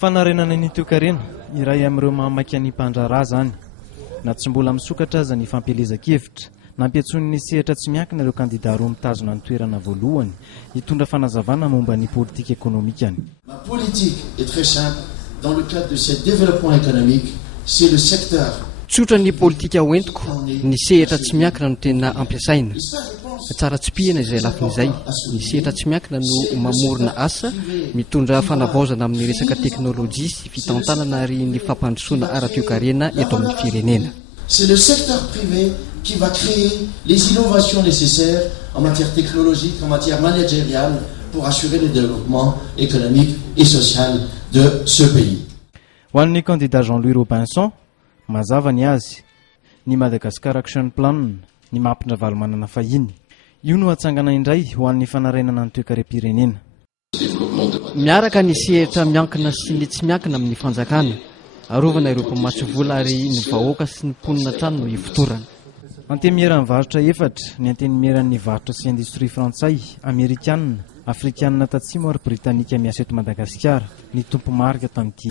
Fanarenana ny toe-karena iray amin'ireo mamaky ny mpandraharaha zany. Na tsy mbola misokatra aza ny fampelezan-kevitra, nampiatsony ny sehatra tsy miankina ireo kandida roa mitazona ny toerana voalohany hitondra fanazavana momba ny politika ekonomikany. Ma politique est très simple. Dans le cadre de ce développement économique, c'est le secteur. Tsotra ny politika hoentiko, ny sehatra tsy miankina no tena ampiasaina. Tsara tsy pihana izay lafin'izay. Ny sehatra tsy miankina no mamorona asa, mitondra fanavaozana amin'ny resaka teknôlôjia sy fitantanana ary ny fampandrosoana ara-toe-karena eto amin'ny firenena. C'est le secteur privé qui va créer les innovations nécessaires en matière technologique, en matière managériale pour assurer le développement économique et social de ce pays. Ho an'ny candidat Jean-Louis Robinson, mazava ny azy, ny Madagascar Action Plan, ny mampindravalomanana fahiny. Io no hatsangana indray ho an'ny fanarenana ny toe-karem-pirenena. Miaraka ny sehatra miankina sy ny tsy miankina amin'ny fanjakana, arovana ireo mpamatsy vola ary ny vahoaka sy ny mponina trano no hifotorana. Antemieran'ny varotra efatra, ny antemieran'ny varotra sy industrie frantsay, amerikanina, afrikanina tatsimo ary britanika miasa eto Madagasikara, ny tompo marika tamin'ity.